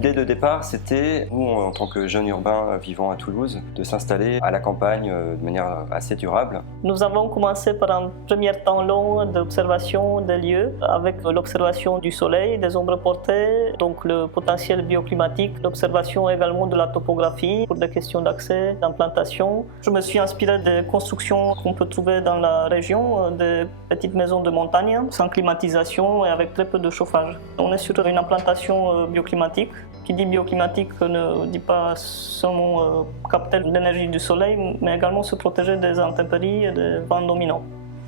L'idée de départ, c'était, nous, en tant que jeunes urbains vivant à Toulouse, de s'installer à la campagne de manière assez durable. Nous avons commencé par un premier temps long d'observation des lieux, avec l'observation du soleil, des ombres portées, donc le potentiel bioclimatique, l'observation également de la topographie pour des questions d'accès, d'implantation. Je me suis inspiré des constructions qu'on peut trouver dans la région, des petites maisons de montagne, sans climatisation et avec très peu de chauffage. On est sur une implantation bioclimatique. Qui dit bioclimatique ne dit pas seulement capter l'énergie du soleil, mais également se protéger des intempéries et des vents dominants.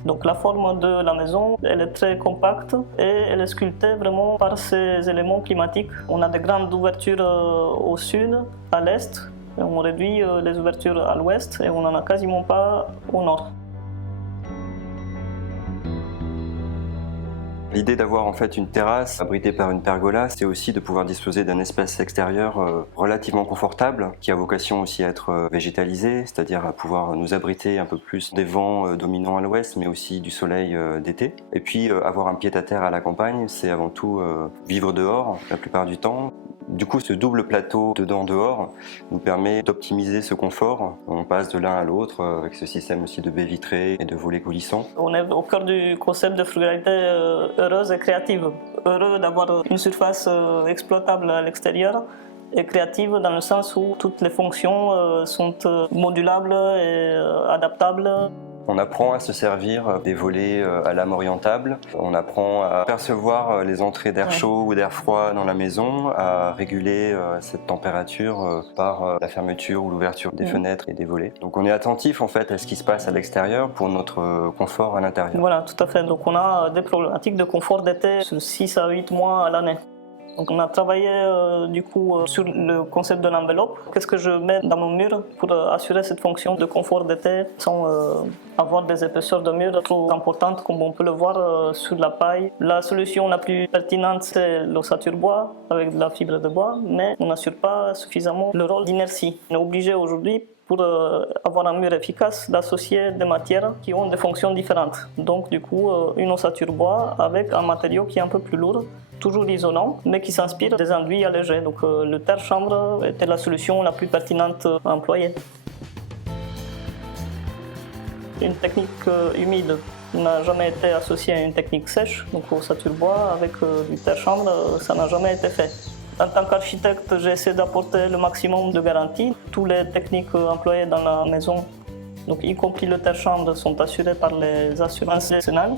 Donc la forme de la maison, elle est très compacte et elle est sculptée vraiment par ces éléments climatiques. On a de grandes ouvertures au sud, à l'est, et on réduit les ouvertures à l'ouest et on n'en a quasiment pas au nord. L'idée d'avoir en fait une terrasse abritée par une pergola, c'est aussi de pouvoir disposer d'un espace extérieur relativement confortable, qui a vocation aussi à être végétalisé, c'est-à-dire à pouvoir nous abriter un peu plus des vents dominants à l'ouest, mais aussi du soleil d'été. Et puis avoir un pied-à-terre à la campagne, c'est avant tout vivre dehors la plupart du temps. Du coup, ce double plateau dedans-dehors nous permet d'optimiser ce confort. On passe de l'un à l'autre avec ce système aussi de baies vitrées et de volets coulissants. On est au cœur du concept de frugalité heureuse et créative. Heureux d'avoir une surface exploitable à l'extérieur et créative dans le sens où toutes les fonctions sont modulables et adaptables. On apprend à se servir des volets à lame orientable, on apprend à percevoir les entrées d'air chaud ou d'air froid dans la maison, à réguler cette température par la fermeture ou l'ouverture des fenêtres et des volets. Donc on est attentif en fait à ce qui se passe à l'extérieur pour notre confort à l'intérieur. Voilà, tout à fait. Donc on a des problématiques de confort d'été sur 6 à 8 mois à l'année. Donc on a travaillé sur le concept de l'enveloppe. Qu'est-ce que je mets dans mon mur pour assurer cette fonction de confort d'été sans avoir des épaisseurs de mur trop importantes comme on peut le voir sur la paille. La solution la plus pertinente c'est l'ossature bois avec de la fibre de bois, mais on n'assure pas suffisamment le rôle d'inertie. On est obligé aujourd'hui pour avoir un mur efficace, d'associer des matières qui ont des fonctions différentes. Donc du coup, une ossature bois avec un matériau qui est un peu plus lourd, toujours isolant, mais qui s'inspire des enduits allégés. Donc le terre-chambre était la solution la plus pertinente à employer. Une technique humide n'a jamais été associée à une technique sèche, donc ossature bois avec du terre-chambre, ça n'a jamais été fait. En tant qu'architecte, j'ai essayé d'apporter le maximum de garantie. Toutes les techniques employées dans la maison, donc y compris le terre-chambre, sont assurées par les assurances nationales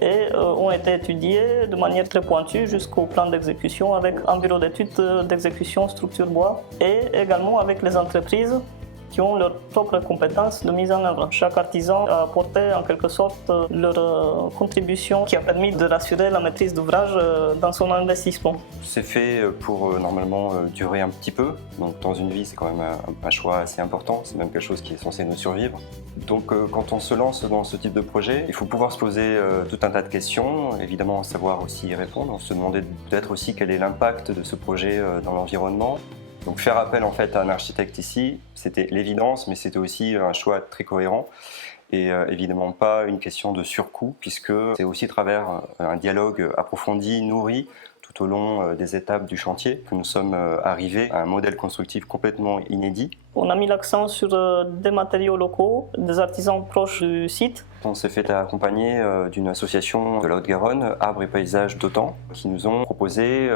et ont été étudiées de manière très pointue jusqu'au plan d'exécution avec un bureau d'études d'exécution structure bois et également avec les entreprises qui ont leurs propres compétences de mise en œuvre. Chaque artisan a apporté en quelque sorte leur contribution qui a permis de rassurer la maîtrise d'ouvrage dans son investissement. C'est fait pour normalement durer un petit peu, donc dans une vie c'est quand même un choix assez important, c'est même quelque chose qui est censé nous survivre. Donc quand on se lance dans ce type de projet, il faut pouvoir se poser tout un tas de questions, évidemment savoir aussi y répondre, se demander peut-être aussi quel est l'impact de ce projet dans l'environnement. Donc faire appel en fait à un architecte ici, c'était l'évidence, mais c'était aussi un choix très cohérent et évidemment pas une question de surcoût puisque c'est aussi à travers un dialogue approfondi, nourri tout au long des étapes du chantier que nous sommes arrivés à un modèle constructif complètement inédit. On a mis l'accent sur des matériaux locaux, des artisans proches du site. On s'est fait accompagner d'une association de la Haute-Garonne, Arbres et Paysages d'Autan, qui nous ont proposé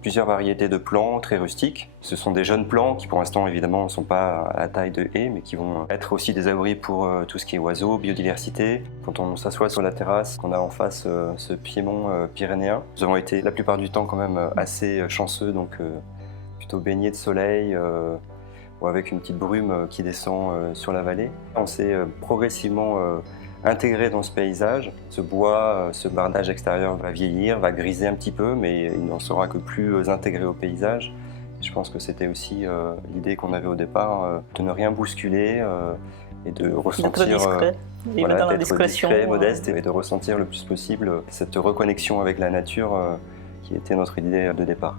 plusieurs variétés de plants très rustiques. Ce sont des jeunes plants qui pour l'instant évidemment ne sont pas à la taille de haies, mais qui vont être aussi des abris pour tout ce qui est oiseaux, biodiversité. Quand on s'assoit sur la terrasse, qu'on a en face ce piémont pyrénéen, nous avons été la plupart du temps quand même assez chanceux, donc plutôt baignés de soleil, ou avec une petite brume qui descend sur la vallée. On s'est progressivement intégré dans ce paysage. Ce bois, ce bardage extérieur va vieillir, va griser un petit peu, mais il n'en sera que plus intégré au paysage. Je pense que c'était aussi l'idée qu'on avait au départ, de ne rien bousculer et de ressentir... D'être discret, modeste et de ressentir le plus possible cette reconnexion avec la nature qui était notre idée de départ.